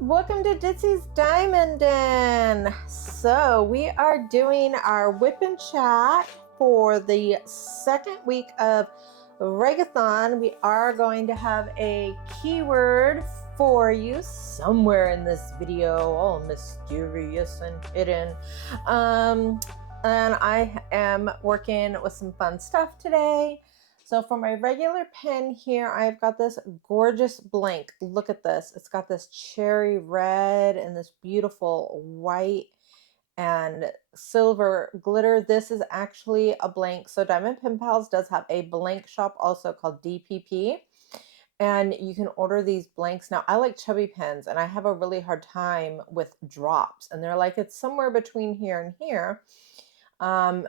Welcome to Ditzysdiamondden. So we are doing our whip and chat for the second week of Regathon. We are going to have a keyword for you somewhere in this video, all mysterious and hidden. And I am working with some fun stuff today. So for my regular pen here, I've got this gorgeous blank. Look at this. It's got this cherry red and this beautiful white and silver glitter. This is actually a blank. So Diamond Pen Pals does have a blank shop also called DPP. And you can order these blanks. Now, I like chubby pens, and I have a really hard time with drops. And they're like, it's somewhere between here and here. And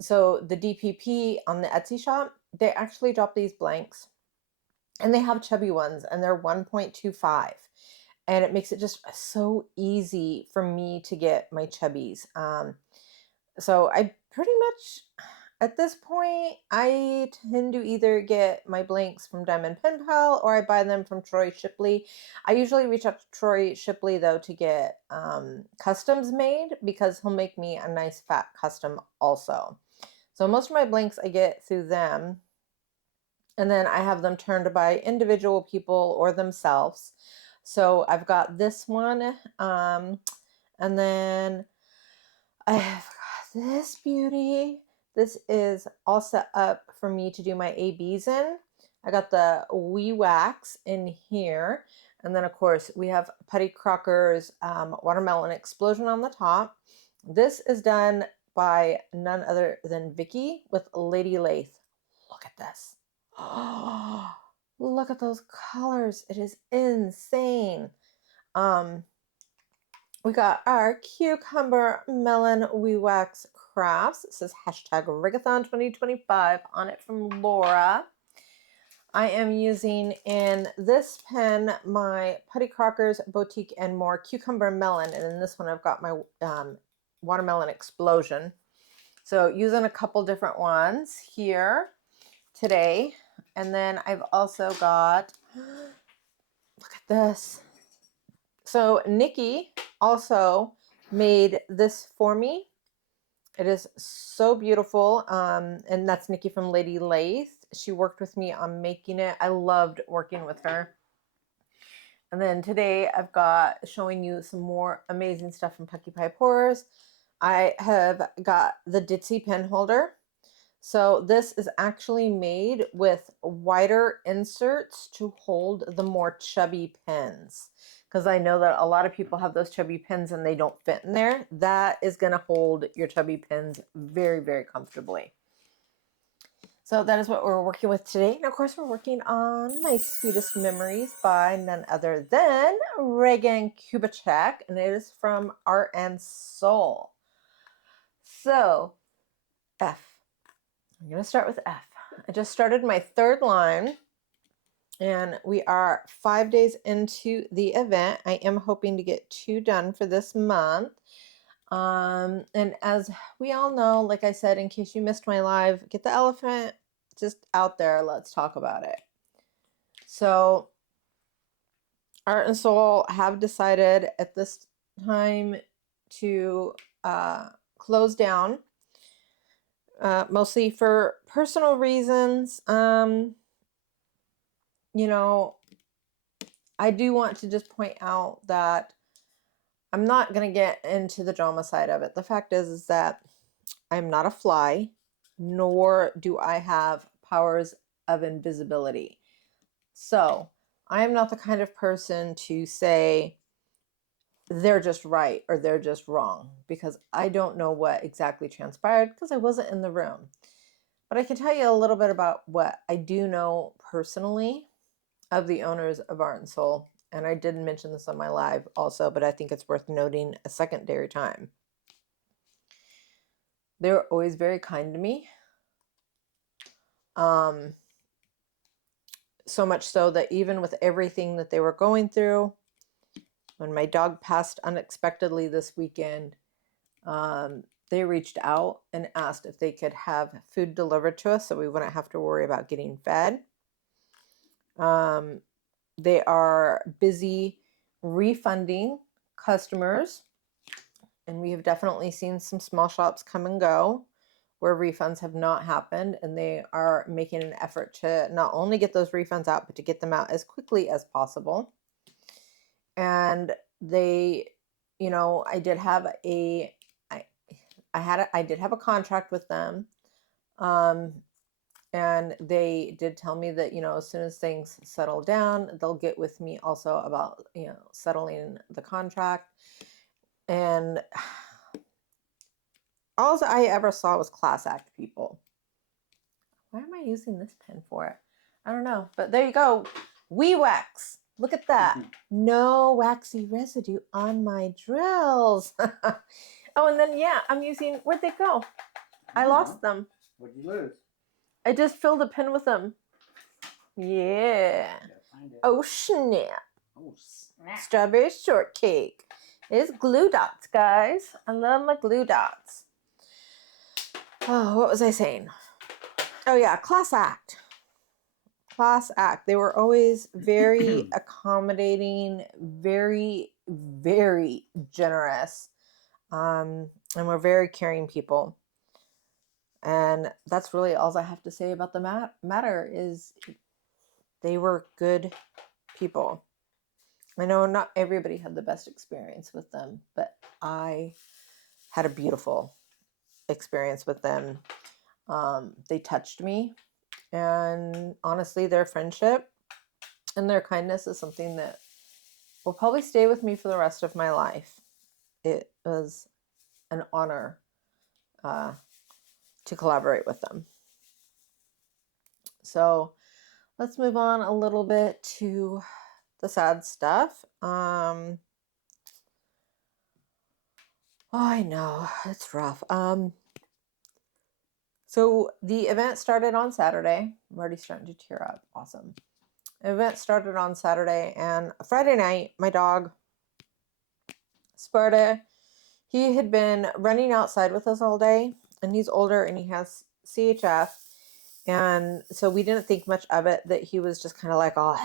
so the DPP on the Etsy shop, they actually drop these blanks, and they have chubby ones, and they're 1.25. And it makes it just so easy for me to get my chubbies. So I pretty much, at this point, I tend to either get my blanks from Diamond Pen Pal or I buy them from Troy Shipley. I usually reach out to Troy Shipley, though, to get customs made because he'll make me a nice fat custom also. So most of my blanks I get through them, and then I have them turned by individual people or themselves. So I've got this one, and then I have got this beauty. This is all set up for me to do my ABs in. I got the wee wax in here, and then of course we have Putty Crocker's Watermelon Explosion on the top. This is done by none other than Vicky with Lady Lathe. Look at this. Oh, look at those colors. It is insane. We got our Cucumber Melon Wee Wax Crafts. It says hashtag ReganThon2025 on it from Laura. I am using in this pen my Putty Crocker's Boutique and More Cucumber Melon. And in this one I've got my Watermelon Explosion. So using a couple different ones here today. And then I've also got, look at this. So Nikki also made this for me. It is so beautiful. And that's Nikki from Lady Lathe. She worked with me on making it. I loved working with her. And then today I've got showing you some more amazing stuff from Pucky Pie Pourers. I have got the Ditzy pen holder. So this is actually made with wider inserts to hold the more chubby pens. Because I know that a lot of people have those chubby pens and they don't fit in there. That is going to hold your chubby pens very, very comfortably. So that is what we're working with today. And of course, we're working on My Sweetest Memories by none other than Regan Kubicek. And it is from Art and Soul. So, F. I'm going to start with F. I just started my third line. And we are 5 days into the event. I am hoping to get 2 done for this month. And as we all know, like I said, in case you missed my live, get the elephant just out there. Let's talk about it. So Art and Soul have decided at this time to close down, mostly for personal reasons. You know, I do want to just point out that I'm not going to get into the drama side of it. The fact is that I'm not a fly, nor do I have powers of invisibility. So I am not the kind of person to say they're just right or they're just wrong, because I don't know what exactly transpired because I wasn't in the room. But I can tell you a little bit about what I do know personally of the owners of Art and Soul. And I did mention this on my live also, but I think it's worth noting a secondary time. They were always very kind to me. So much so that even with everything that they were going through, when my dog passed unexpectedly this weekend, they reached out and asked if they could have food delivered to us so we wouldn't have to worry about getting fed. They are busy refunding customers, and we have definitely seen some small shops come and go where refunds have not happened, and they are making an effort to not only get those refunds out, but to get them out as quickly as possible. And they, you know, I did have a contract with them. And they did tell me that, you know, as soon as things settle down, they'll get with me also about, you know, settling the contract. And all I ever saw was class act people. Why am I using this pen for it? I don't know, but there you go. WeWax. Look at that. No waxy residue on my drills. Oh, and then, yeah, I'm using, where'd they go? I lost them. What'd you lose? I just filled a pen with them. Yeah. Oh, snap. Oh, snap. Strawberry shortcake. It's glue dots, guys. I love my glue dots. Oh, what was I saying? Oh, yeah, class act. Class act. They were always very accommodating, very, very generous. And we're very caring people. And that's really all I have to say about the matter is they were good people. I know not everybody had the best experience with them, but I had a beautiful experience with them. They touched me, and honestly, their friendship and their kindness is something that will probably stay with me for the rest of my life. It was an honor to collaborate with them. So let's move on a little bit to the sad stuff. Oh, I know, it's rough. So the event started on Saturday. I'm already starting to tear up. Awesome. The event started on Saturday, and Friday night, my dog, Sparta, he had been running outside with us all day, and he's older and he has CHF. And so we didn't think much of it, that he was just kind of like all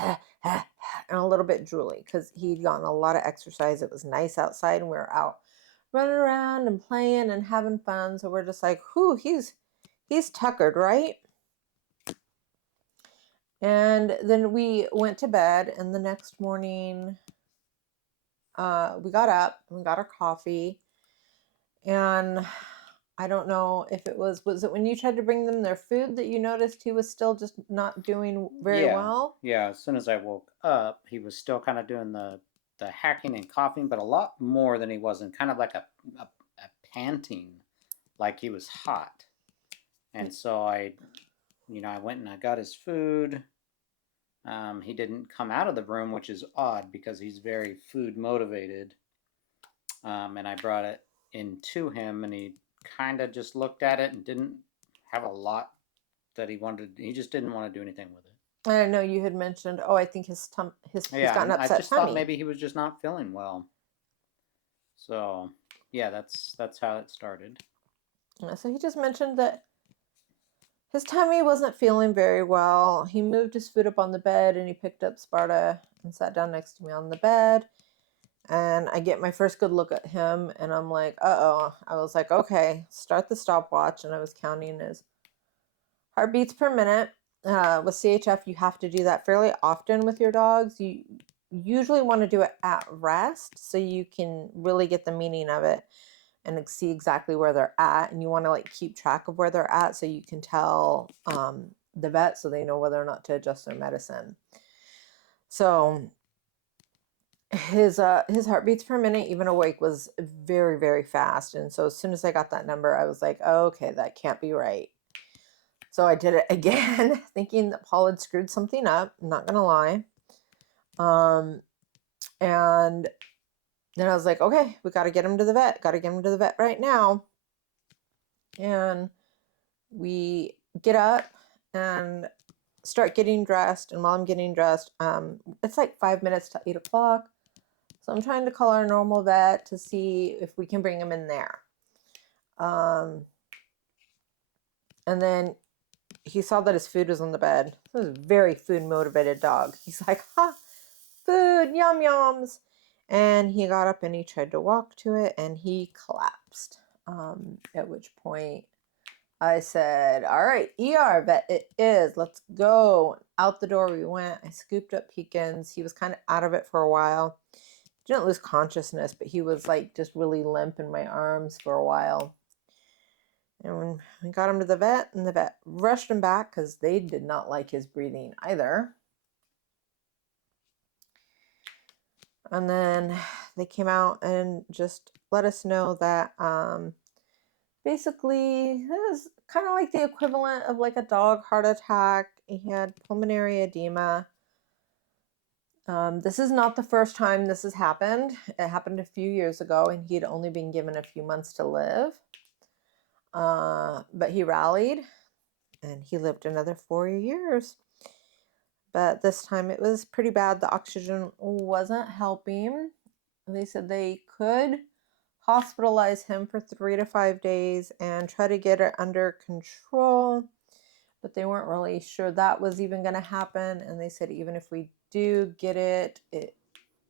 and a little bit drooly because he'd gotten a lot of exercise. It was nice outside, and we were out running around and playing and having fun. So we're just like, whew, he's tuckered, right? And then we went to bed, and the next morning we got up and we got our coffee. And I don't know if it was it when you tried to bring them their food that you noticed he was still just not doing very well? Yeah, as soon as I woke up, he was still kind of doing the hacking and coughing, but a lot more than he was, and kind of like a panting, like he was hot. And so I went and I got his food. He didn't come out of the room, which is odd because he's very food motivated. And I brought it into him, and he kind of just looked at it and didn't have a lot that he wanted. He just didn't want to do anything with it. I know you had mentioned, I think he's got an upset I just tummy. thought maybe he was just not feeling well. So yeah, that's how it started. So he just mentioned that his tummy wasn't feeling very well. He moved his food up on the bed, and he picked up Sparta and sat down next to me on the bed. And I get my first good look at him, and I'm like, uh-oh. I was like, okay, start the stopwatch. And I was counting his heartbeats per minute. With CHF, you have to do that fairly often with your dogs. You usually want to do it at rest so you can really get the meaning of it and see exactly where they're at. And you want to like keep track of where they're at so you can tell the vet so they know whether or not to adjust their medicine. So his heartbeats per minute, even awake, was very, very fast. And so as soon as I got that number, I was like, oh, okay, that can't be right. So I did it again, thinking that Paul had screwed something up. I'm not gonna lie. And then I was like, okay, we got to get him to the vet. Got to get him to the vet right now. And we get up and start getting dressed. And while I'm getting dressed, it's like 5 minutes to 8 o'clock. So I'm trying to call our normal vet to see if we can bring him in there. And then he saw that his food was on the bed. He was a very food motivated dog. He's like, ha, food, yum yums. And he got up and he tried to walk to it and he collapsed. At which point I said, all right, ER vet it is. Let's go. Out the door we went. I scooped up Peekins. He was kind of out of it for a while. Didn't lose consciousness, but he was like just really limp in my arms for a while. And when we got him to the vet, and the vet rushed him back because they did not like his breathing either. And then they came out and just let us know that basically it was kind of like the equivalent of like a dog heart attack. He had pulmonary edema. This is not the first time this has happened. It happened a few years ago and he had only been given a few months to live. But he rallied and he lived another 4 years. But this time it was pretty bad. The oxygen wasn't helping. They said they could hospitalize him for 3 to 5 days and try to get it under control, but they weren't really sure that was even going to happen. And they said even if we do get it,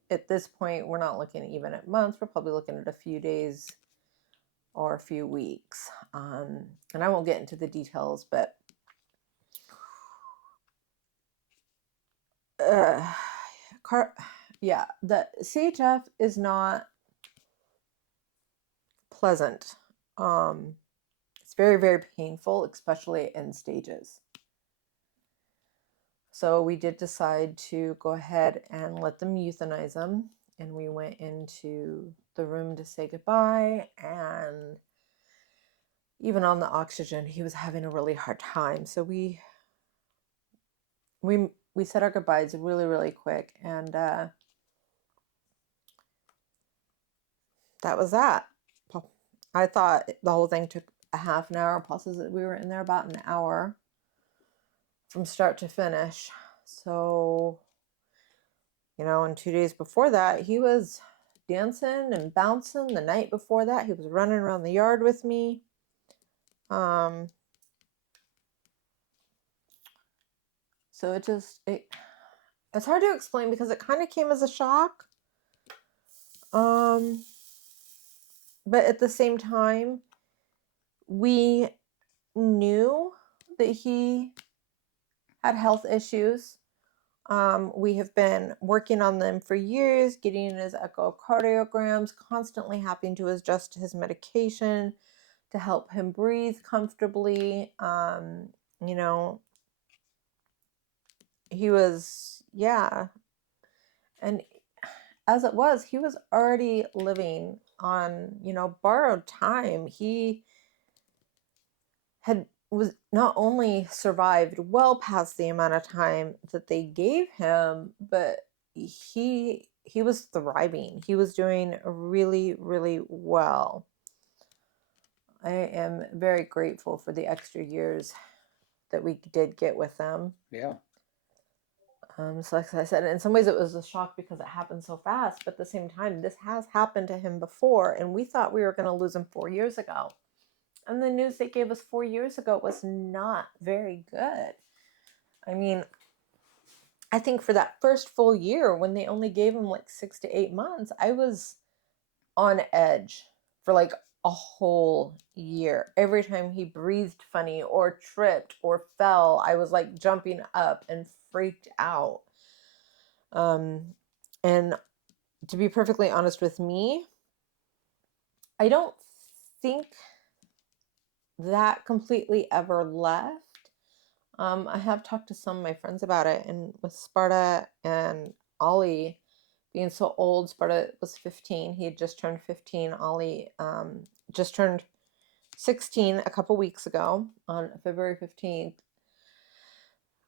at this point we're not looking even at months, we're probably looking at a few days or a few weeks. And I won't get into the details, but yeah, the CHF is not pleasant. It's very, very painful, especially in stages. So we did decide to go ahead and let them euthanize him. And we went into the room to say goodbye. And even on the oxygen, he was having a really hard time. So we said our goodbyes really, really quick. And that was that. I thought the whole thing took a half an hour. Plus, we were in there about an hour from start to finish. So, you know, and 2 days before that, he was dancing and bouncing. The night before that, he was running around the yard with me. So it's hard to explain because it kind of came as a shock. But at the same time, we knew that he had health issues. We have been working on them for years, getting his echocardiograms, constantly having to adjust his medication to help him breathe comfortably. You know, he was, yeah. And as it was, he was already living on, you know, borrowed time. He was not only survived well past the amount of time that they gave him, but he was thriving. He was doing really, really well. I am very grateful for the extra years that we did get with them. Yeah. So like I said, in some ways it was a shock because it happened so fast, but at the same time, this has happened to him before, and we thought we were going to lose him 4 years ago. And the news they gave us 4 years ago was not very good. I mean, I think for that first full year, when they only gave him like 6 to 8 months, I was on edge for like a whole year. Every time he breathed funny or tripped or fell, I was like jumping up and freaked out. And to be perfectly honest with me, I don't think that completely ever left. I have talked to some of my friends about it, and with Sparta and Ollie being so old, Sparta was 15. He had just turned 15. Ollie just turned 16 a couple weeks ago on February 15th.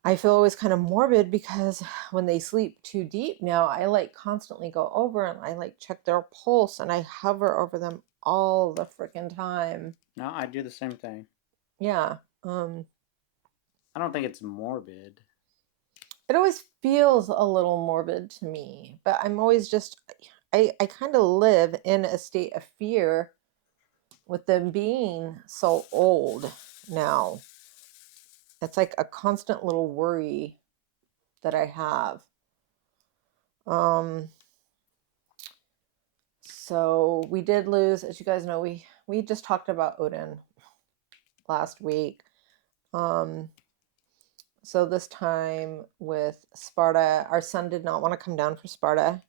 I feel always kind of morbid because when they sleep too deep now, I like constantly go over and I like check their pulse and I hover over them all the freaking time. No, I do the same thing. Yeah. I don't think it's morbid. It always feels a little morbid to me, but I'm always just, I kind of live in a state of fear with them being so old now. It's like a constant little worry that I have. So we did lose, as you guys know, we just talked about Odin last week. So this time with Sparta, our son did not want to come down for Sparta.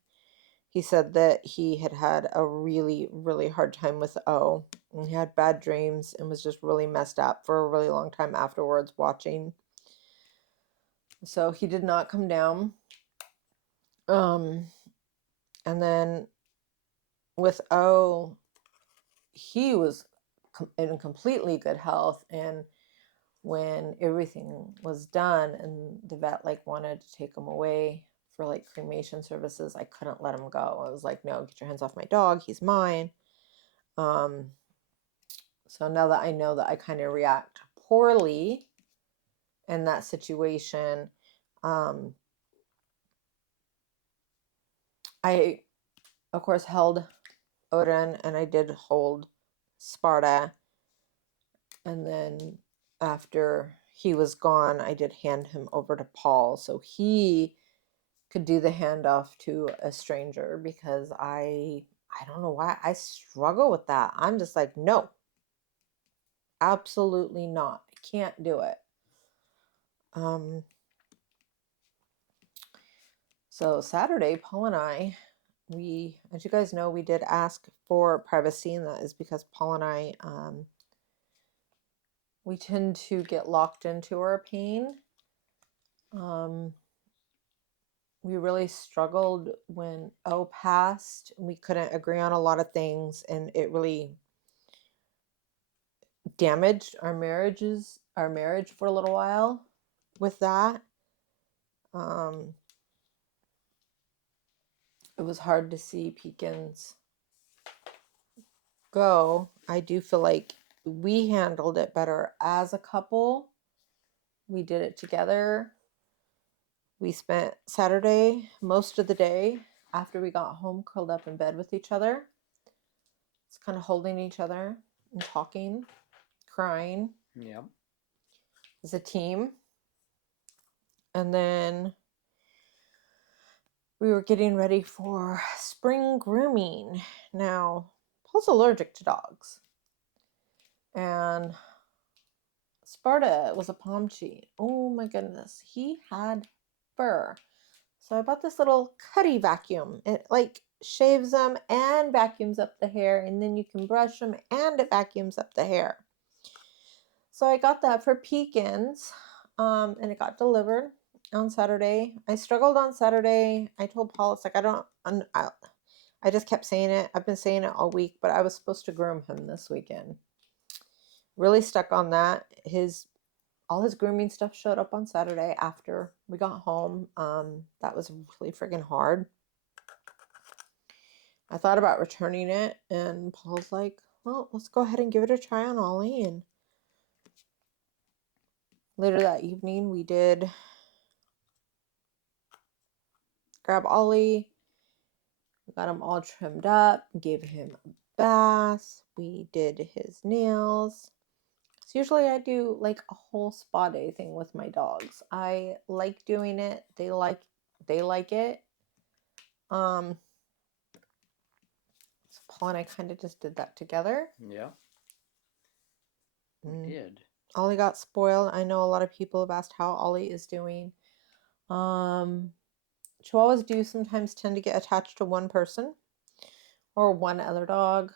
He said that he had a really, really hard time with O. And he had bad dreams and was just really messed up for a really long time afterwards watching. So he did not come down. And then with O, he was in completely good health, and when everything was done and the vet like wanted to take him away for like cremation services, I couldn't let him go. I was like, no, get your hands off my dog, he's mine. So now that I know that I kind of react poorly in that situation, I of course held Odin and I did hold Sparta. And then after he was gone, I did hand him over to Paul so he could do the handoff to a stranger, because I don't know why I struggle with that. I'm just like, no, absolutely not. I can't do it. So Saturday, Paul and I, as you guys know, we did ask for privacy, and that is because Paul and I, we tend to get locked into our pain. We really struggled when O passed. We couldn't agree on a lot of things, and it really damaged our marriage for a little while with that. It was hard to see Peekins go. I do feel like we handled it better as a couple. We did it together. We spent Saturday most of the day after we got home curled up in bed with each other. It's kind of holding each other and talking, crying. Yep. As a team. And then we were getting ready for spring grooming. Now, Paul's allergic to dogs. And Sparta was a Pomchi. Oh my goodness. He had fur. So I bought this little cutty vacuum. It like shaves them and vacuums up the hair, and then you can brush them and it vacuums up the hair. So I got that for Peekins, and it got delivered on Saturday. I struggled on Saturday. I told Paul, it's like, I just kept saying it. I've been saying it all week, but I was supposed to groom him this weekend. Really stuck on that. All his grooming stuff showed up on Saturday after we got home. That was really friggin' hard. I thought about returning it, and Paul's like, well, let's go ahead and give it a try on Ollie. And later that evening, we did grab Ollie. We got him all trimmed up, gave him a bath. We did his nails. So usually I do like a whole spa day thing with my dogs. I like doing it. They like it. So Paul and I kind of just did that together. Yeah. We did. Ollie got spoiled. I know a lot of people have asked how Ollie is doing. Chihuahuas do sometimes tend to get attached to one person or one other dog.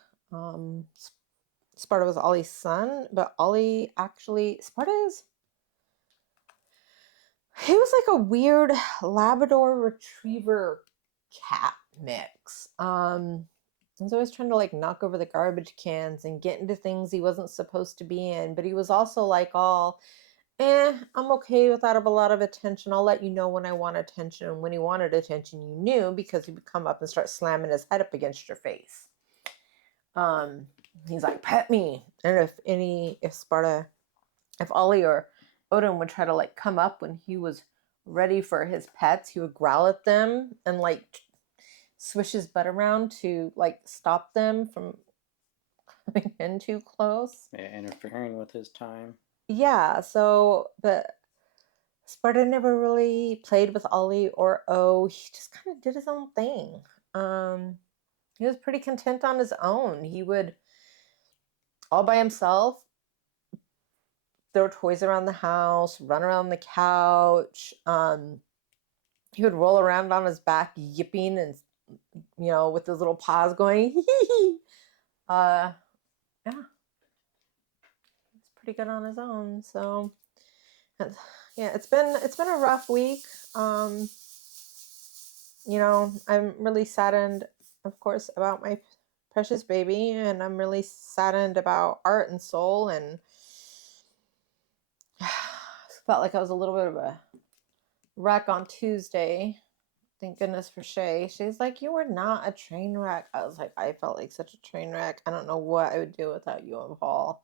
Sparta was Ollie's son, but Ollie actually, he was like a weird Labrador Retriever cat mix. He's always trying to like knock over the garbage cans and get into things he wasn't supposed to be in, but he was also like all, I'm okay without a lot of attention. I'll let you know when I want attention. And when he wanted attention, you knew, because he would come up and start slamming his head up against your face. He's like, pet me. And if Ollie or Odin would try to like come up when he was ready for his pets, he would growl at them and like swish his butt around to like stop them from coming in too close. Yeah, interfering with his time. Yeah, but Sparta never really played with Ollie or O. He just kind of did his own thing. he was pretty content on his own. He would, all by himself, throw toys around the house, run around the couch. He would roll around on his back, yipping and, you know, with his little paws going. Yeah, he's pretty good on his own. So, yeah, it's been a rough week. You know, I'm really saddened, of course, about my precious baby, and I'm really saddened about Art and Soul, and felt like I was a little bit of a wreck on Tuesday. Thank goodness for Shay. She's like, you were not a train wreck. I was like, I felt like such a train wreck. I don't know what I would do without you and Paul.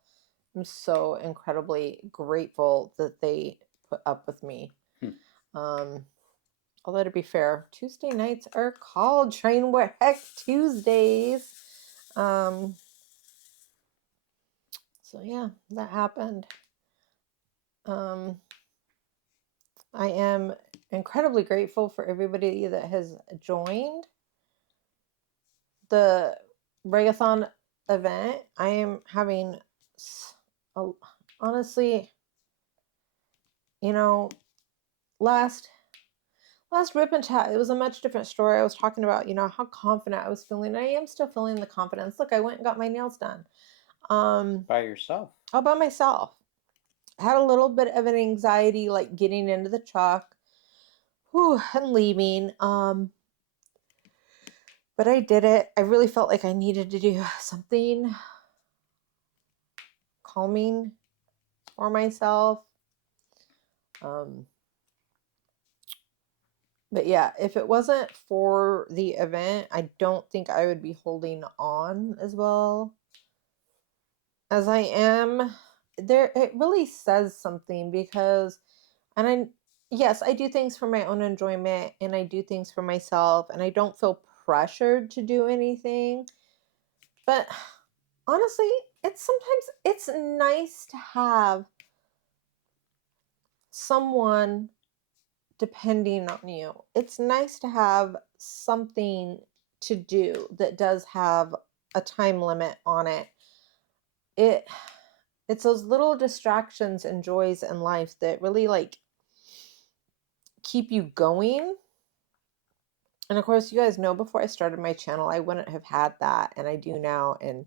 I'm so incredibly grateful that they put up with me. Although to be fair, Tuesday nights are called Train Wreck Tuesdays. So yeah, that happened. I am incredibly grateful for everybody that has joined the Regathon event. I am having, honestly, you know, last WIP and chat, it was a much different story. I was talking about, you know, how confident I was feeling. I am still feeling the confidence. Look, I went and got my nails done. By yourself? All by myself. I had a little bit of an anxiety, like getting into the truck, and leaving. But I did it. I really felt like I needed to do something calming for myself. But yeah, if it wasn't for the event, I don't think I would be holding on as well as I am. There, it really says something because, yes, I do things for my own enjoyment, and I do things for myself, and I don't feel pressured to do anything. But honestly, sometimes it's nice to have someone depending on you. It's nice to have something to do that does have a time limit on it. It's those little distractions and joys in life that really like keep you going. And of course, you guys know, before I started my channel, I wouldn't have had that, and I do now. And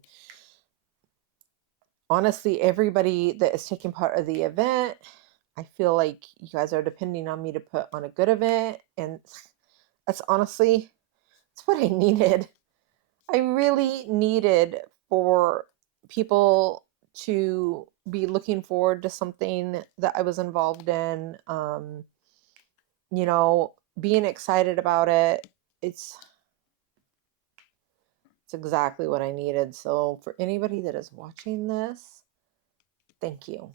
honestly, everybody that is taking part of the event, I feel like you guys are depending on me to put on a good event, and that's honestly, it's what I needed. I really needed for people to be looking forward to something that I was involved in, you know, being excited about it. It's exactly what I needed. So for anybody that is watching this, thank you.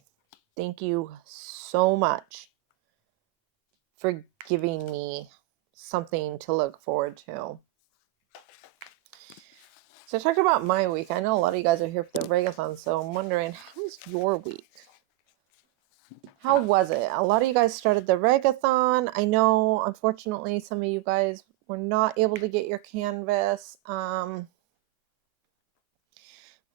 Thank you so much for giving me something to look forward to. So I talked about my week. I know a lot of you guys are here for the Regathon, so I'm wondering, how was your week? How was it? A lot of you guys started the Regathon. I know, unfortunately, some of you guys were not able to get your canvas.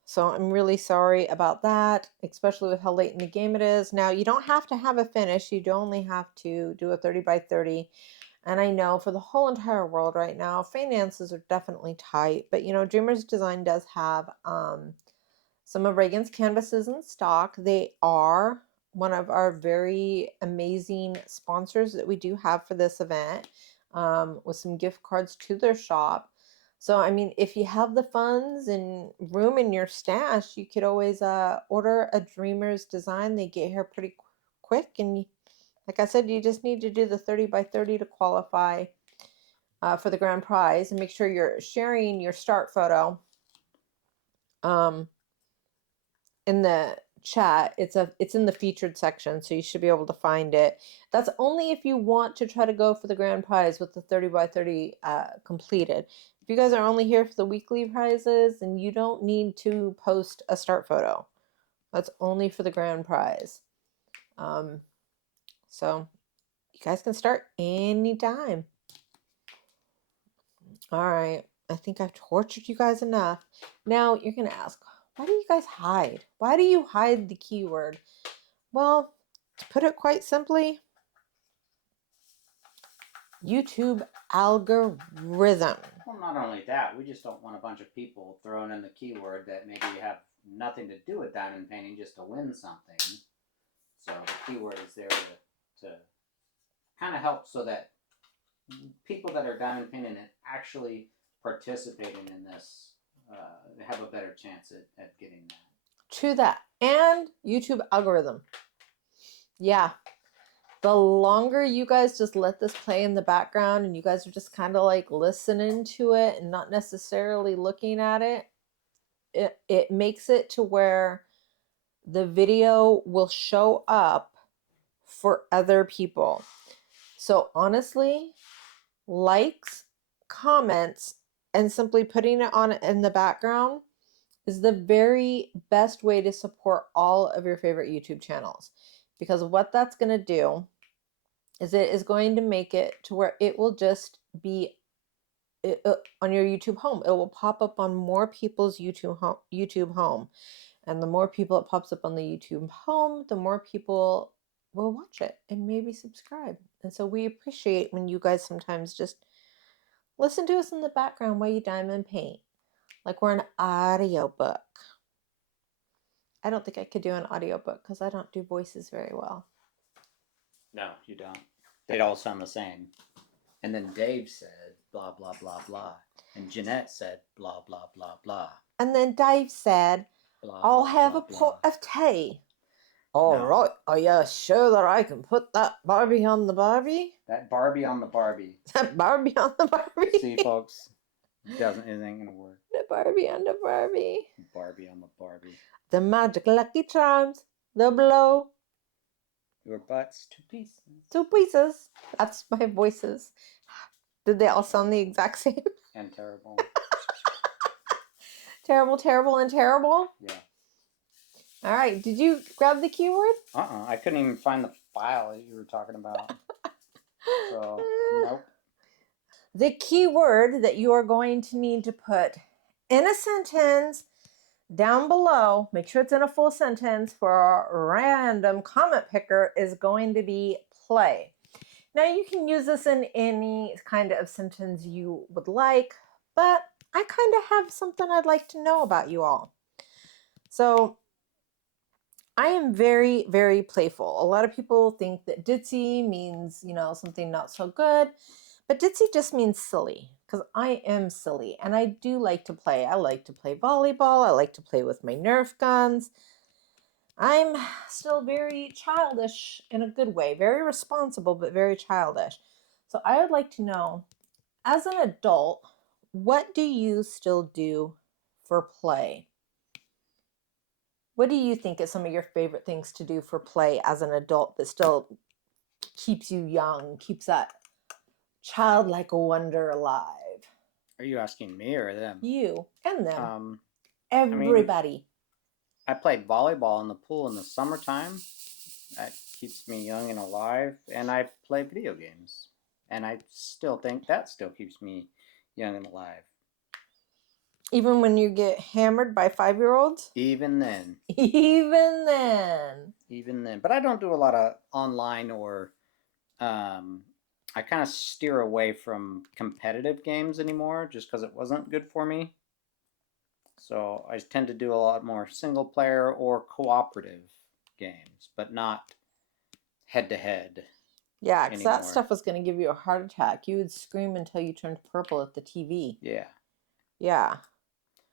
So I'm really sorry about that, especially with how late in the game it is. Now, you don't have to have a finish. You only have to do a 30 by 30. And I know for the whole entire world right now, finances are definitely tight. But, you know, Dreamers Design does have some of Reagan's canvases in stock. They are one of our very amazing sponsors that we do have for this event, with some gift cards to their shop. So, I mean, if you have the funds and room in your stash, you could always order a Dreamer's Design. They get here pretty quick. And like I said, you just need to do the 30 by 30 to qualify for the grand prize. And make sure you're sharing your start photo in the chat. It's in the featured section, so you should be able to find it. That's only if you want to try to go for the grand prize with the 30 by 30 completed. If you guys are only here for the weekly prizes, then you don't need to post a start photo. That's only for the grand prize. So you guys can start anytime. All right. I think I've tortured you guys enough. Now you're going to ask, why do you guys hide? Why do you hide the keyword? Well, to put it quite simply, YouTube algorithm. Well, not only that, we just don't want a bunch of people throwing in the keyword that maybe have nothing to do with diamond painting just to win something. So the keyword is there to kind of help so that people that are diamond painting and actually participating in this have a better chance at getting that. True that. And YouTube algorithm. Yeah. The longer you guys just let this play in the background and you guys are just kind of like listening to it and not necessarily looking at it, it makes it to where the video will show up for other people. So honestly, likes, comments, and simply putting it on in the background is the very best way to support all of your favorite YouTube channels. Because what that's going to do is it is going to make it to where it will just be on your YouTube home. It will pop up on more people's YouTube home. And the more people it pops up on the YouTube home, the more people will watch it and maybe subscribe. And so we appreciate when you guys sometimes just listen to us in the background while you diamond paint. Like we're an audiobook. I don't think I could do an audiobook because I don't do voices very well. No, you don't. They'd all sound the same. And then Dave said, blah, blah, blah, blah. And Jeanette said, blah, blah, blah, blah. And then Dave said, Blah, I'll blah, have blah, a pot blah. of tea. All No. right. Are you sure that I can put that Barbie on the Barbie? That Barbie on the Barbie. That Barbie on the Barbie? See, folks, it ain't going to work. The Barbie on the Barbie. Barbie on the Barbie. The magic lucky charms. The blow. Your butt's 2 pieces. 2 pieces. That's my voices. Did they all sound the exact same? And terrible. Terrible, terrible, and terrible? Yeah. All right. Did you grab the keyword? I couldn't even find the file that you were talking about. So, nope. The keyword that you are going to need to put in a sentence down below, make sure it's in a full sentence for our random comment picker, is going to be play. Now you can use this in any kind of sentence you would like, but I kind of have something I'd like to know about you all. So I am very, very playful. A lot of people think that ditzy means, you know, something not so good, but ditzy just means silly, because I am silly and I do like to play. I like to play volleyball. I like to play with my Nerf guns. I'm still very childish in a good way, very responsible, but very childish. So I would like to know, as an adult, what do you still do for play? What do you think is some of your favorite things to do for play as an adult that still keeps you young, keeps that childlike wonder alive? Are you asking me or them? You and them. Everybody. I played volleyball in the pool in the summertime. That keeps me young and alive. And I play video games. And I still think that still keeps me young and alive. Even when you get hammered by 5-year-olds? Even then. Even then. Even then. But I don't do a lot of online or... I kind of steer away from competitive games anymore just because it wasn't good for me. So I tend to do a lot more single player or cooperative games, but not head-to-head. Yeah, because that stuff was going to give you a heart attack. You would scream until you turned purple at the TV. Yeah. Yeah.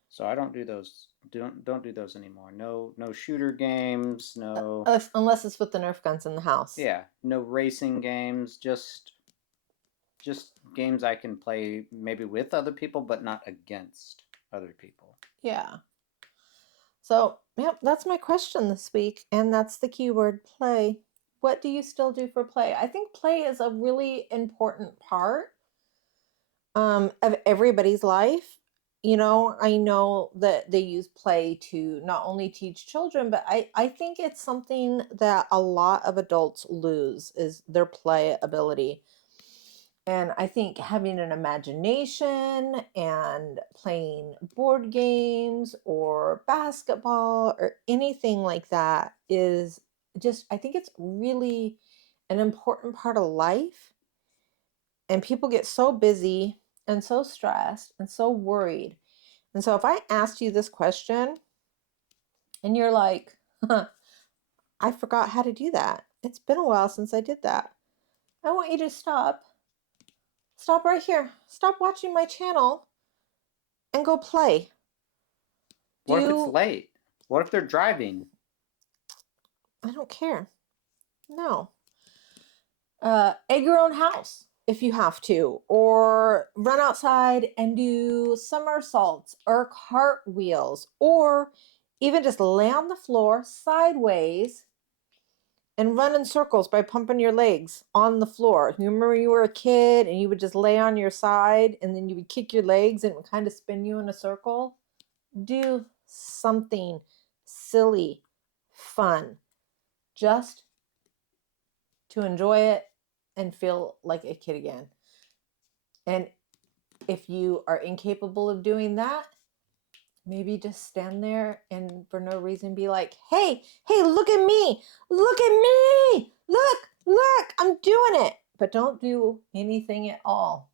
So I don't do those. Don't do those anymore. No shooter games. No. Unless it's with the Nerf guns in the house. Yeah. No racing games. Just games I can play maybe with other people, but not against other people. Yeah. So, yep, that's my question this week, and that's the keyword, play. What do you still do for play? I think play is a really important part of everybody's life. You know, I know that they use play to not only teach children, but I think it's something that a lot of adults lose is their play ability. And I think having an imagination and playing board games or basketball or anything like that is just, I think it's really an important part of life. And people get so busy and so stressed and so worried. And so if I asked you this question and you're like, huh, I forgot how to do that. It's been a while since I did that. I want you to stop. Stop right here. Stop watching my channel and go play. What if it's late? What if they're driving? I don't care. No. Egg your own house if you have to, or run outside and do somersaults or cartwheels, or even just lay on the floor sideways and run in circles by pumping your legs on the floor. You remember when you were a kid and you would just lay on your side and then you would kick your legs and it would kind of spin you in a circle? Do something silly, fun, just to enjoy it and feel like a kid again. And if you are incapable of doing that, maybe just stand there and for no reason be like, hey, look at me, look, I'm doing it. But don't do anything at all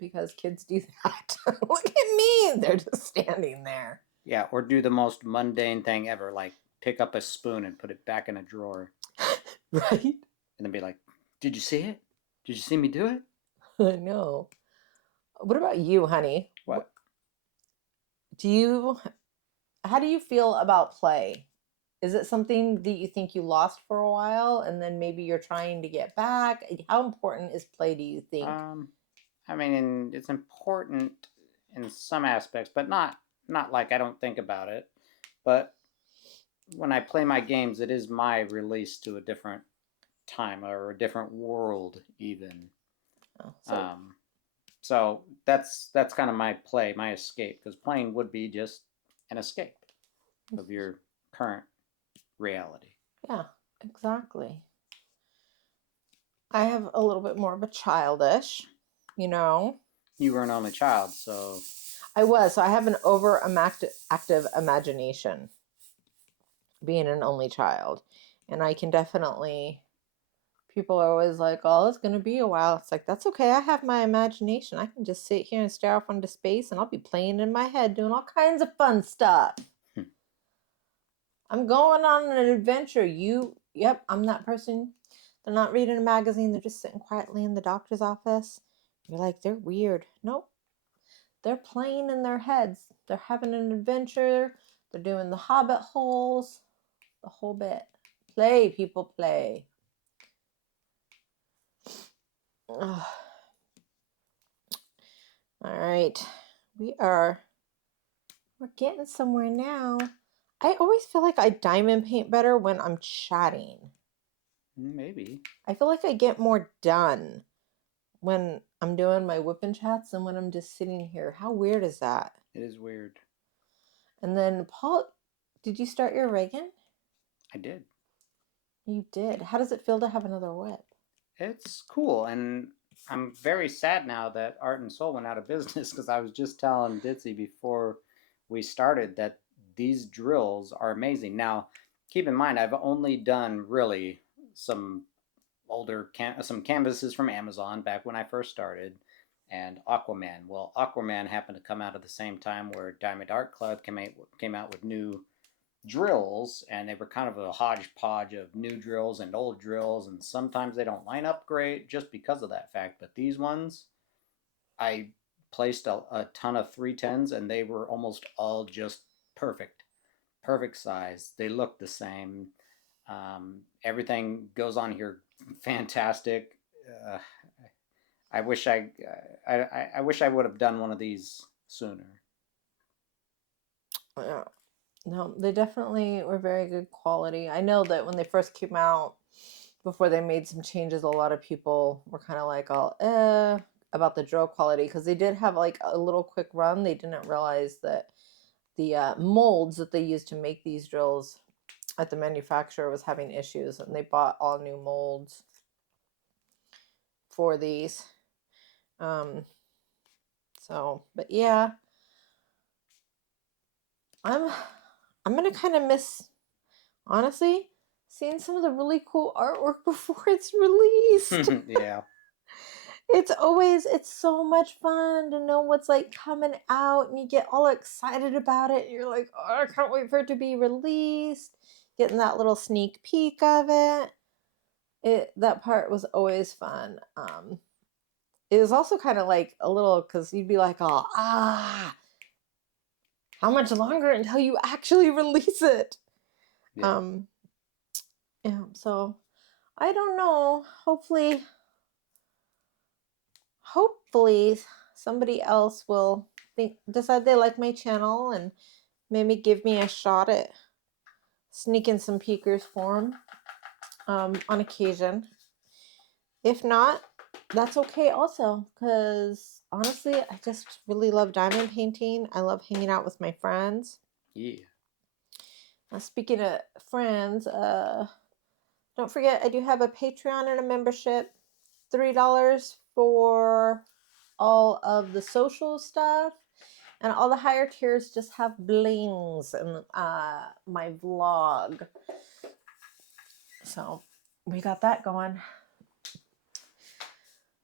because kids do that. Look at me, they're just standing there. Yeah, or do the most mundane thing ever, like pick up a spoon and put it back in a drawer. Right? And then be like, did you see it? Did you see me do it? I know. What about you, honey? What? How do you feel about play? Is it something that you think you lost for a while and then maybe you're trying to get back? How important is play, do you think? I mean, it's important in some aspects, but not like I don't think about it. But when I play my games, it is my release to a different time or a different world, even. Oh, so that's kind of my play, my escape, because playing would be just an escape of your current reality. Yeah, exactly. I have a little bit more of a childish, you know. You were an only child, so I was. So I have an active imagination being an only child. And I can definitely, people are always like, oh, it's going to be a while. It's like, that's okay. I have my imagination. I can just sit here and stare off into space and I'll be playing in my head doing all kinds of fun stuff. I'm going on an adventure. Yep, I'm that person. They're not reading a magazine. They're just sitting quietly in the doctor's office. You're like, they're weird. Nope. They're playing in their heads. They're having an adventure. They're doing the hobbit holes, the whole bit. Play, people, play. Ugh. All right. We're getting somewhere now. I always feel like I diamond paint better when I'm chatting. Maybe. I feel like I get more done when I'm doing my WIP and chats than when I'm just sitting here. How weird is that? It is weird. And then, Paul, did you start your Regan? I did. You did. How does it feel to have another WIP? It's cool, and I'm very sad now that Art and Soul went out of business because I was just telling Ditzy before we started that these drills are amazing. Now, keep in mind, I've only done really some older some canvases from Amazon back when I first started, and Aquaman. Well, Aquaman happened to come out at the same time where Diamond Art Club came out with new drills, and they were kind of a hodgepodge of new drills and old drills, and sometimes they don't line up great just because of that fact. But these ones, I placed a ton of 310s, and they were almost all just perfect size. They look the same. Everything goes on here fantastic. I wish I wish I would have done one of these sooner. Yeah. No, they definitely were very good quality. I know that when they first came out, before they made some changes, a lot of people were kind of like, oh, about the drill quality, because they did have like a little quick run. They didn't realize that the molds that they used to make these drills at the manufacturer was having issues, and they bought all new molds for these. But yeah, I'm gonna kind of miss, honestly, seeing some of the really cool artwork before it's released. Yeah. It's so much fun to know what's like coming out, and you get all excited about it. You're like, oh, I can't wait for it to be released. Getting that little sneak peek of it. That part was always fun. It was also kind of like a little, because you'd be like, oh, how much longer until you actually release it? Yeah. Yeah, so I don't know. Hopefully somebody else will decide they like my channel and maybe give me a shot at sneaking some peekers for them on occasion. If not, that's okay also, because honestly, I just really love diamond painting. I love hanging out with my friends. Yeah. Speaking of friends, don't forget, I do have a Patreon and a membership. $3 for all of the social stuff, and all the higher tiers just have blings and my vlog. So we got that going.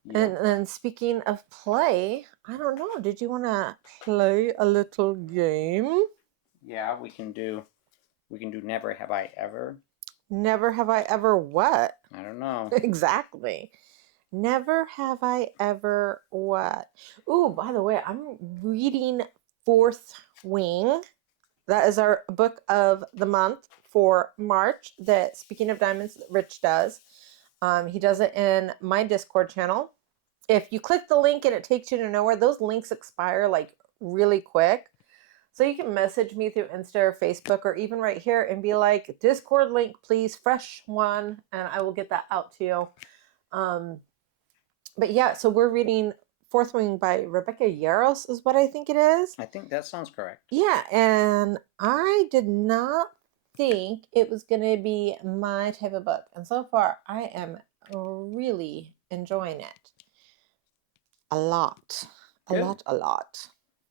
Yeah. And then speaking of play, I don't know, did you want to play a little game? Yeah, we can do Never Have I Ever. Never have I ever what? I don't know. Exactly. Never have I ever what? Ooh, by the way, I'm reading Fourth Wing. That is our book of the month for March. That, speaking of diamonds, that Rich does. He does it in my Discord channel. If you click the link and it takes you to nowhere, those links expire like really quick. So you can message me through Insta or Facebook or even right here and be like, Discord link, please, fresh one, and I will get that out to you. But yeah, so we're reading Fourth Wing by Rebecca Yarros is what I think it is. I think that sounds correct. Yeah, and I did not think it was going to be my type of book. And so far, I am really enjoying it. A lot. Good. A lot.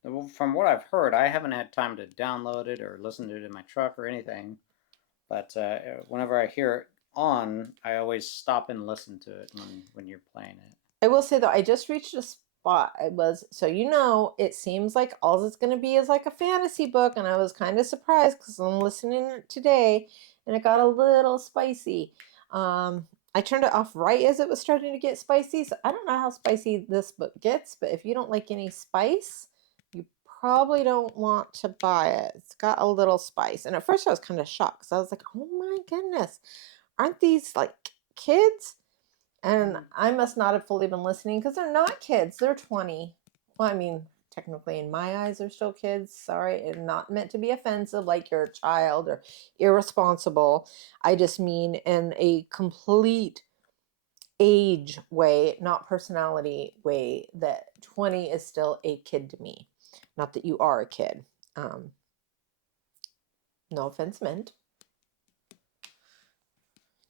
Well, from what I've heard, I haven't had time to download it or listen to it in my truck or anything. But whenever I hear it on, I always stop and listen to it when you're playing it. I will say, though, I just reached a spot. It seems like all it's going to be is like a fantasy book. And I was kind of surprised because I'm listening to it today and it got a little spicy. I turned it off right as it was starting to get spicy. So I don't know how spicy this book gets, but if you don't like any spice, you probably don't want to buy it. It's got a little spice. And at first I was kind of shocked because I was like, oh my goodness, aren't these like kids? And I must not have fully been listening because they're not kids. They're 20. Well, I mean, technically in my eyes, they're still kids. Sorry, and not meant to be offensive like you're a child or irresponsible. I just mean in a complete age way, not personality way, that 20 is still a kid to me. Not that you are a kid. No offense meant.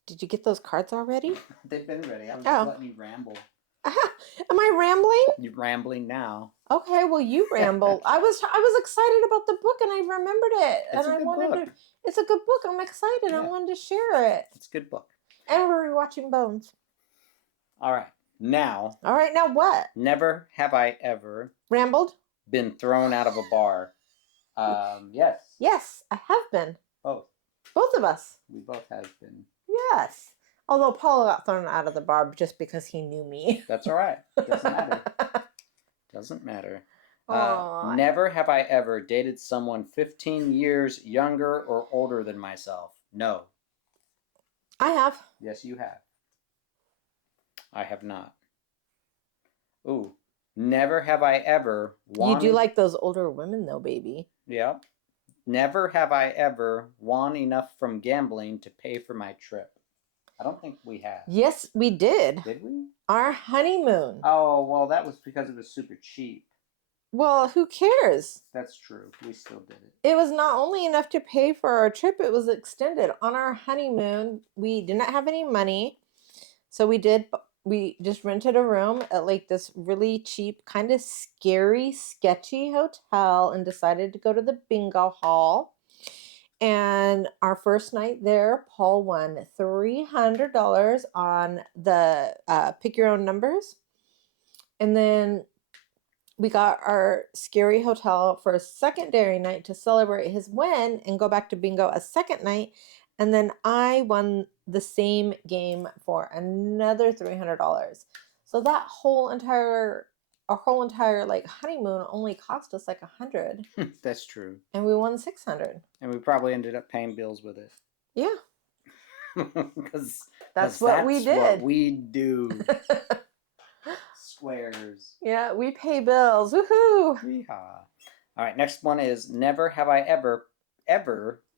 Did you get those cards already? They've been ready. I was just letting you ramble. Am I rambling? You're rambling now. Okay, well, you ramble. I was excited about the book and I remembered it. It's a good book. It's a good book. I'm excited. Yeah. I wanted to share it. It's a good book. And we're rewatching Bones. All right, now what? Never have I ever Rambled? been thrown out of a bar. Yes. Yes, I have been. Both. Both of us. We both have been. Yes. Although Paul got thrown out of the bar just because he knew me. That's all right. Doesn't matter. Doesn't matter. Aww. Never have I ever dated someone 15 years younger or older than myself. No. I have. Yes, you have. I have not. Ooh. Never have I ever You do like those older women though, baby. Yeah. Never have I ever won enough from gambling to pay for my trip. I don't think we have. Yes, we did. Did we? Our honeymoon. Oh, well, that was because it was super cheap. Well, who cares? That's true. We still did it. It was not only enough to pay for our trip, it was extended. On our honeymoon, we did not have any money. So we we just rented a room at like this really cheap, kind of scary, sketchy hotel and decided to go to the bingo hall. And our first night there, Paul won $300 on the pick your own numbers. And then we got our scary hotel for a secondary night to celebrate his win and go back to bingo a second night. And then I won the same game for another $300. So that our whole entire like honeymoon only cost us like $100. That's true. And we won $600. And we probably ended up paying bills with it. Yeah. Because that's what we did. What we do. Squares. Yeah, we pay bills. Woohoo! Yeehaw. All right, next one is never have I ever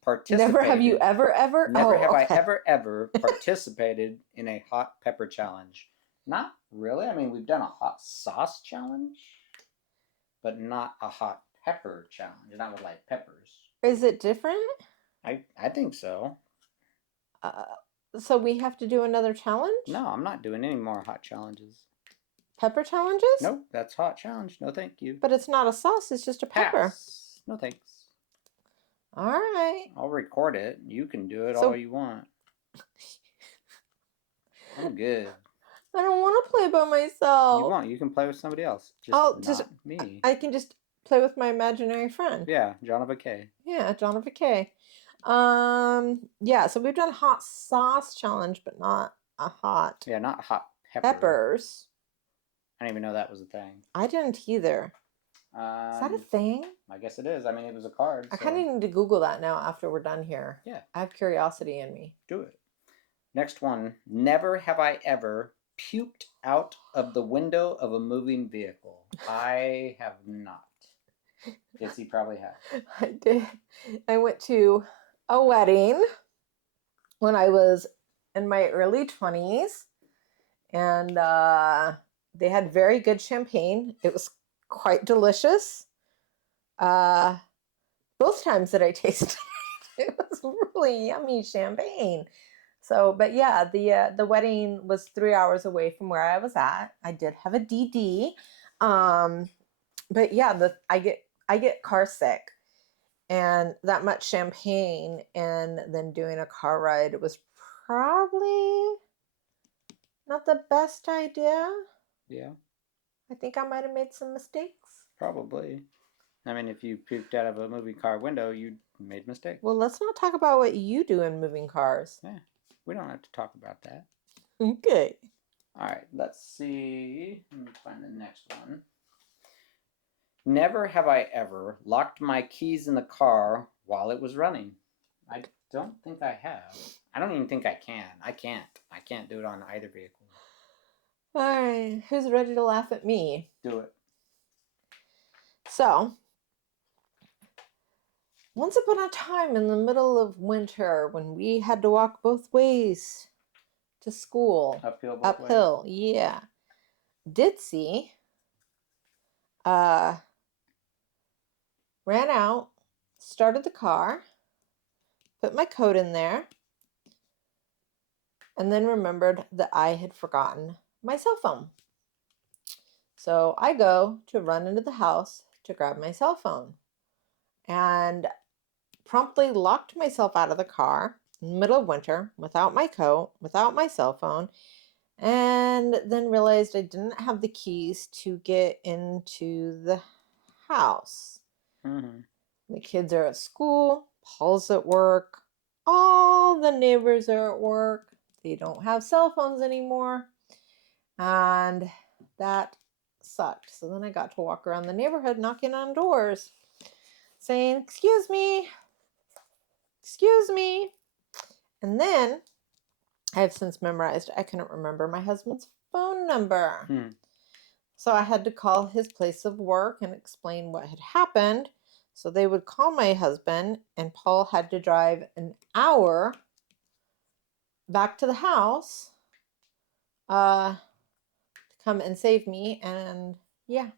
participated. Never have you ever? Never have I ever participated in a hot pepper challenge. Not really. I mean, we've done a hot sauce challenge, but not a hot pepper challenge. Not with like peppers. Is it different? I think so. So we have to do another challenge? No, I'm not doing any more hot challenges. Pepper challenges? Nope, that's hot challenge. No, thank you. But it's not a sauce. It's just a pepper. Pass. No, thanks. All right. I'll record it. You can do it all you want. I'm good. I don't want to play by myself. You won't. You can play with somebody else. Just not me. I can just play with my imaginary friend. Yeah, John of a K. Yeah, John of a K. Yeah, so we've done hot sauce challenge, but not a hot. Yeah, not hot peppers. I didn't even know that was a thing. I didn't either. Is that a thing? I guess it is. I mean, it was a card. I kind of need to Google that now after we're done here. Yeah. I have curiosity in me. Do it. Next one. Never have I ever puked out of the window of a moving vehicle. I have not. Ditsy probably has. I did. I went to a wedding when I was in my early 20s. And they had very good champagne. It was quite delicious. Both times that I tasted it was really yummy champagne. So, but yeah, the wedding was 3 hours away from where I was at. I did have a DD. But yeah, I get car sick, and that much champagne and then doing a car ride was probably not the best idea. Yeah. I think I might have made some mistakes. Probably. I mean, if you puked out of a moving car window, you made mistakes. Well, let's not talk about what you do in moving cars. Yeah, we don't have to talk about that. Okay. All right, let's see. Let me find the next one. Never have I ever locked my keys in the car while it was running. I don't think I have. I don't even think I can. I can't do it on either vehicle. All right. Who's ready to laugh at me? Do it. So, once upon a time in the middle of winter when we had to walk both ways to school. Uphill, yeah. Ditzy ran out, started the car, put my coat in there, and then remembered that I had forgotten my cell phone. So I go to run into the house to grab my cell phone and promptly locked myself out of the car in the middle of winter without my coat, without my cell phone, and then realized I didn't have the keys to get into the house. Mm-hmm. The kids are at school, Paul's at work, all the neighbors are at work. They don't have cell phones anymore. And that sucked. So then I got to walk around the neighborhood knocking on doors saying, excuse me. And then I have since memorized, I couldn't remember my husband's phone number. So I had to call his place of work and explain what had happened. So they would call my husband, and Paul had to drive an hour back to the house to come and save me. And yeah,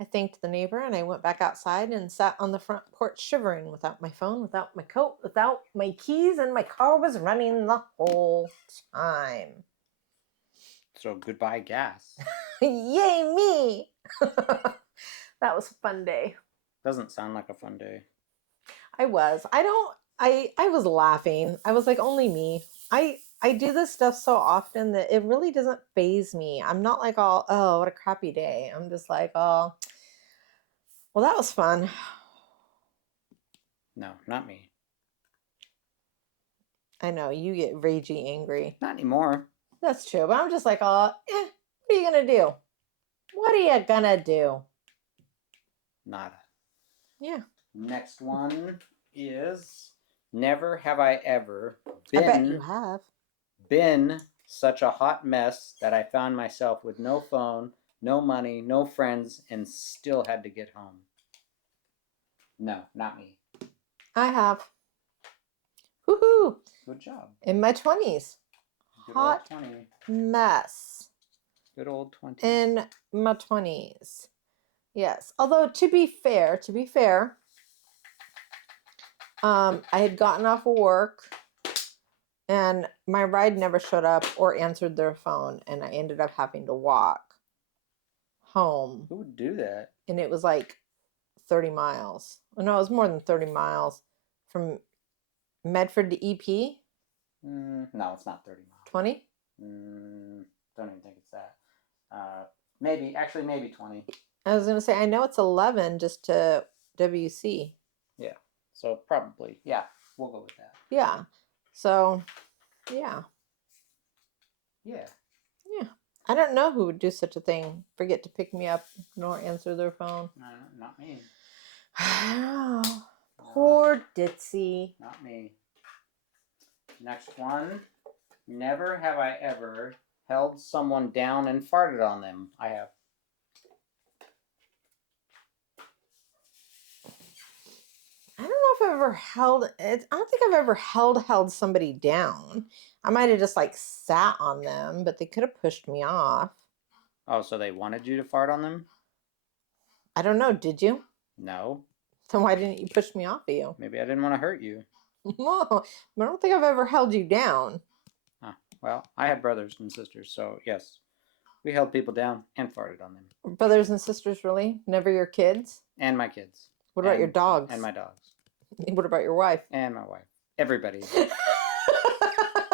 I thanked the neighbor, and I went back outside and sat on the front porch shivering without my phone, without my coat, without my keys, and my car was running the whole time. So goodbye gas. Yay me! That was a fun day. Doesn't sound like a fun day. I was. I was laughing. I was like, only me. I do this stuff so often that it really doesn't faze me. I'm not like all, oh, what a crappy day. I'm just like, oh, well, that was fun. No, not me. I know, you get ragey angry. Not anymore. That's true, but I'm just like, oh, what are you gonna do? What are you gonna do? Nada. Yeah. Next one is never have I ever I bet you have. been such a hot mess that I found myself with no phone, no money, no friends, and still had to get home. No, not me. I have. Woohoo! Good job. In my 20s. Good Hot old 20. mess. Good old 20s. In my 20s. Yes. Although to be fair, I had gotten off of work and my ride never showed up or answered their phone, and I ended up having to walk home. Who would do that? And it was like 30 miles. No, it was more than 30 miles from Medford to EP. No, it's not 30 miles. 20? Don't even think it's that. Maybe 20. I was going to say, I know it's 11 just to WC. Yeah. So probably, yeah, we'll go with that. Yeah. So, yeah. Yeah. Yeah. I don't know who would do such a thing. Forget to pick me up nor answer their phone. Not me. Poor Ditzy. Not me. Next one. Never have I ever held someone down and farted on them. I have. I don't know if I've ever held it. I don't think I've ever held somebody down. I might have just like sat on them, but they could have pushed me off. Oh, so they wanted you to fart on them? I don't know. Did you? No. Then why didn't you push me off of you? Maybe I didn't want to hurt you. No, I don't think I've ever held you down. Well, I had brothers and sisters, so yes. We held people down and farted on them. Brothers and sisters, really? Never your kids? And my kids. What about your dogs? And my dogs. What about your wife? And my wife. Everybody.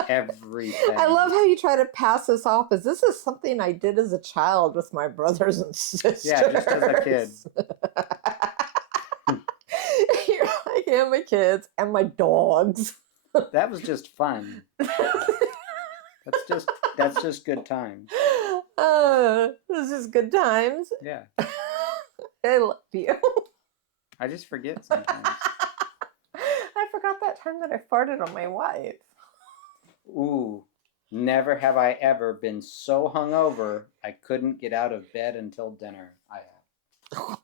Everything. I love how you try to pass this off as this is something I did as a child with my brothers and sisters. Yeah, just as a kid. You're like, and my kids and my dogs. That was just fun. That's just good times. This is good times. Yeah. I love you. I just forget sometimes. I forgot that time that I farted on my wife. Ooh. Never have I ever been so hungover I couldn't get out of bed until dinner. I have.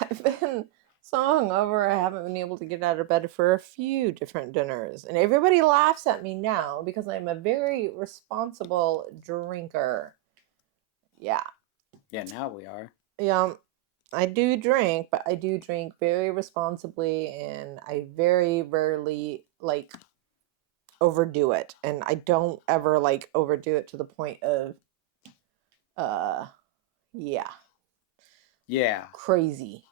I've been so hungover I haven't been able to get out of bed for a few different dinners. And everybody laughs at me now because I'm a very responsible drinker. Yeah. Yeah, now we are. Yeah. I do drink, but I do drink very responsibly, and I very rarely like overdo it. And I don't ever like overdo it to the point of yeah. Yeah. Crazy.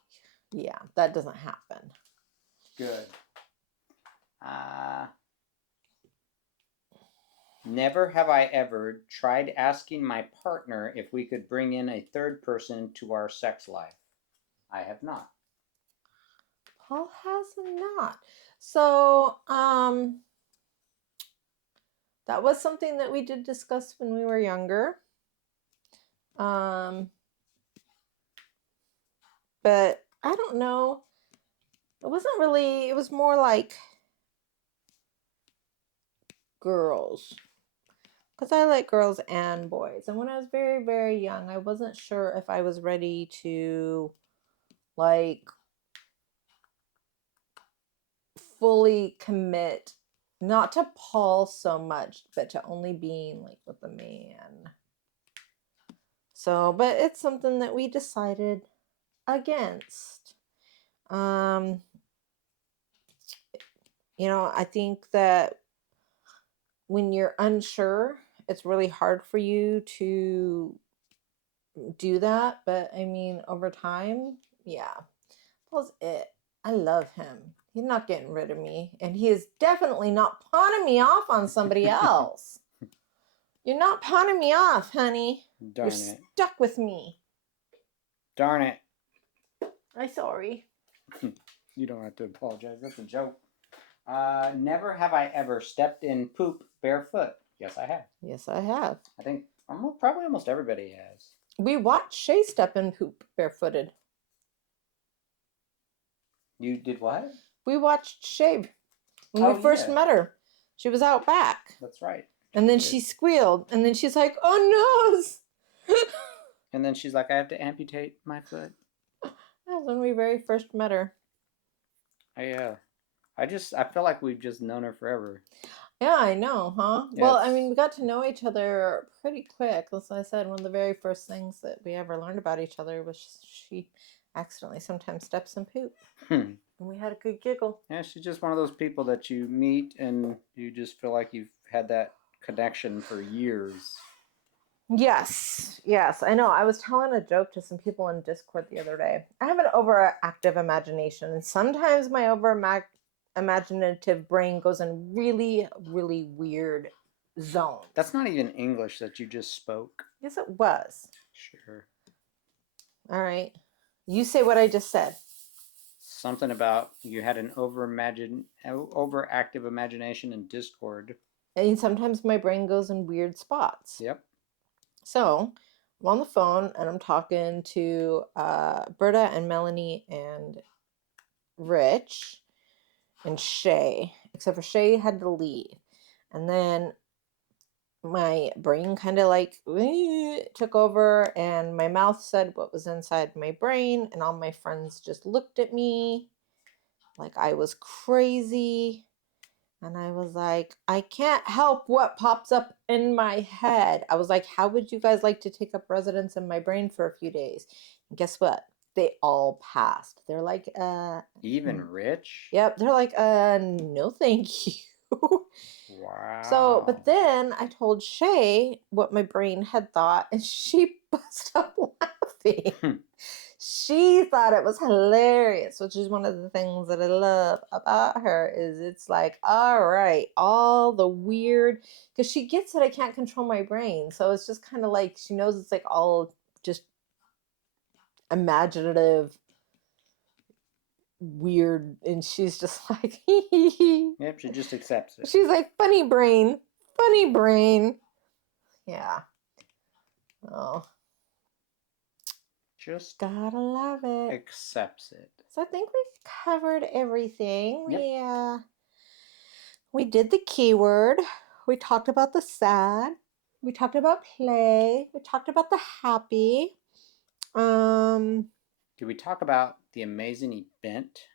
Yeah, that doesn't happen. Good. Never have I ever tried asking my partner if we could bring in a third person to our sex life. I have not. Paul has not. So, that was something that we did discuss when we were younger. But I don't know. It wasn't really, it was more like girls. Because I like girls and boys. And when I was very, very young, I wasn't sure if I was ready to, like, fully commit, not to Paul so much, but to only being, like, with a man. So, but it's something that we decided against. You know, I think that when you're unsure it's really hard for you to do that. But I mean, over time, yeah, that's it. I love him. He's not getting rid of me, and he is definitely not pawning me off on somebody else. You're not pawning me off, honey. Darn You're it. stuck with me. Darn it. I'm sorry. You don't have to apologize. That's a joke. Never have I ever stepped in poop barefoot. Yes, I have. Yes, I have. I think probably almost everybody has. We watched Shay step in poop barefooted. You did what? We watched Shay when we first met her. She was out back. That's right. And then she squealed. And then she's like, oh no. And then she's like, I have to amputate my foot. That's when we very first met her. I feel like we've just known her forever. Yeah, I know, huh? Yeah, well, I mean, we got to know each other pretty quick. As I said, one of the very first things that we ever learned about each other was she accidentally sometimes steps in poop. And we had a good giggle. Yeah, she's just one of those people that you meet and you just feel like you've had that connection for years. Yes, I know. I was telling a joke to some people in Discord the other day. I have an overactive imagination, and sometimes my imaginative brain goes in really, really weird zones. That's not even English that you just spoke. Yes, it was. Sure. All right. You say what I just said. Something about you had an overactive imagination in Discord. And sometimes my brain goes in weird spots. Yep. So I'm on the phone and I'm talking to Berta and Melanie and Rich and Shay, except for Shay had to leave. And then my brain kind of like took over and my mouth said what was inside my brain, and all my friends just looked at me like I was crazy. And I was like, I can't help what pops up in my head. I was like, how would you guys like to take up residence in my brain for a few days? And guess what? They all passed. They're like, Even Rich? Yep. They're like, no, thank you. Wow. So, but then I told Shay what my brain had thought, and she busted up laughing. She thought it was hilarious, which is one of the things that I love about her is it's like, all right, all the weird, because she gets that I can't control my brain. So it's just kind of like, she knows it's like all just imaginative, weird, and she's just like, Yep, she just accepts it. She's like, funny brain, funny brain. Yeah. Oh. Just gotta love it. Accepts it. So I think we've covered everything. Yep. We did the keyword. We talked about the sad. We talked about play. We talked about the happy. Did we talk about the amazing event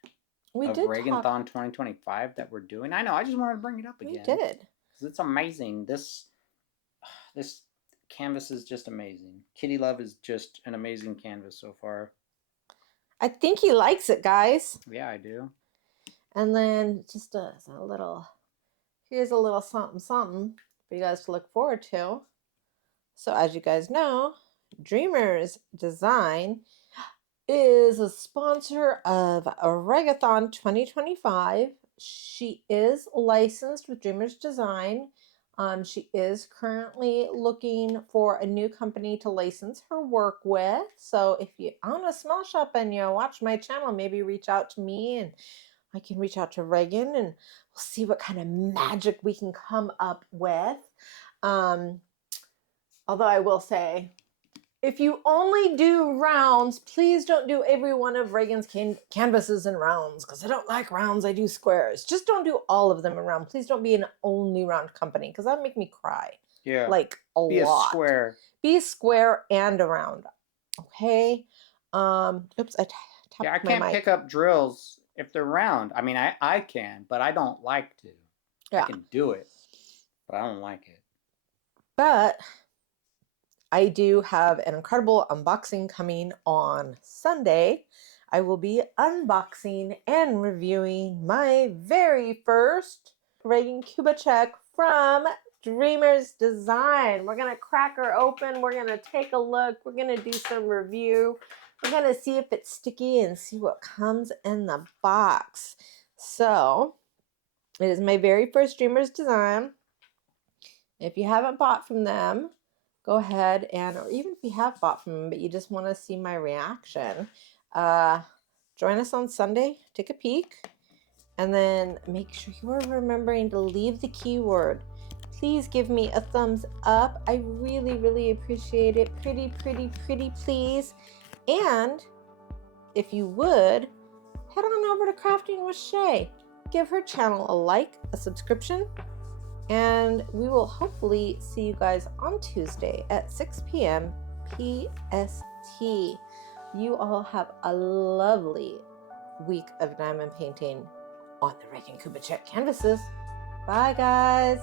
of ReganThon2025 that we're doing? I know. I just wanted to bring it up again. We did. Because it's amazing. This canvas is just amazing. Kitty Love is just an amazing canvas so far. I think he likes it, guys. Yeah, I do. And then just here's a little something for you guys to look forward to. So as you guys know, Dreamers Design is a sponsor of ReganThon2025. She is licensed with Dreamers Design. She is currently looking for a new company to license her work with. So if you own a small shop and you watch my channel, maybe reach out to me and I can reach out to Regan and we'll see what kind of magic we can come up with. Although I will say, if you only do rounds, please don't do every one of Regan's canvases in rounds, because I don't like rounds. I do squares. Just don't do all of them in round. Please don't be an only round company, because that'd make me cry. Yeah. Like a lot. Be a square. Be a square and a round. Okay. Oops, I tapped my mic. I can't pick up drills if they're round. I mean, I can, but I don't like to. Yeah. I can do it, but I don't like it. But I do have an incredible unboxing coming on Sunday. I will be unboxing and reviewing my very first Regan Cuba check from streamer's design. We're gonna crack her open. We're gonna take a look. We're gonna do some review. We're gonna see if it's sticky and see what comes in the box. So it is my very first streamer's design. If you haven't bought from them, go ahead and, or even if you have bought from them, but you just want to see my reaction, join us on Sunday, take a peek, and then make sure you are remembering to leave the keyword. Please give me a thumbs up. I really, really appreciate it. Pretty, pretty, pretty, please. And if you would, head on over to Crafting with Shay. Give her channel a like, a subscription, and we will hopefully see you guys on Tuesday at 6 p.m. PST. You all have a lovely week of diamond painting on the Regan Kubicek canvases. Bye, guys.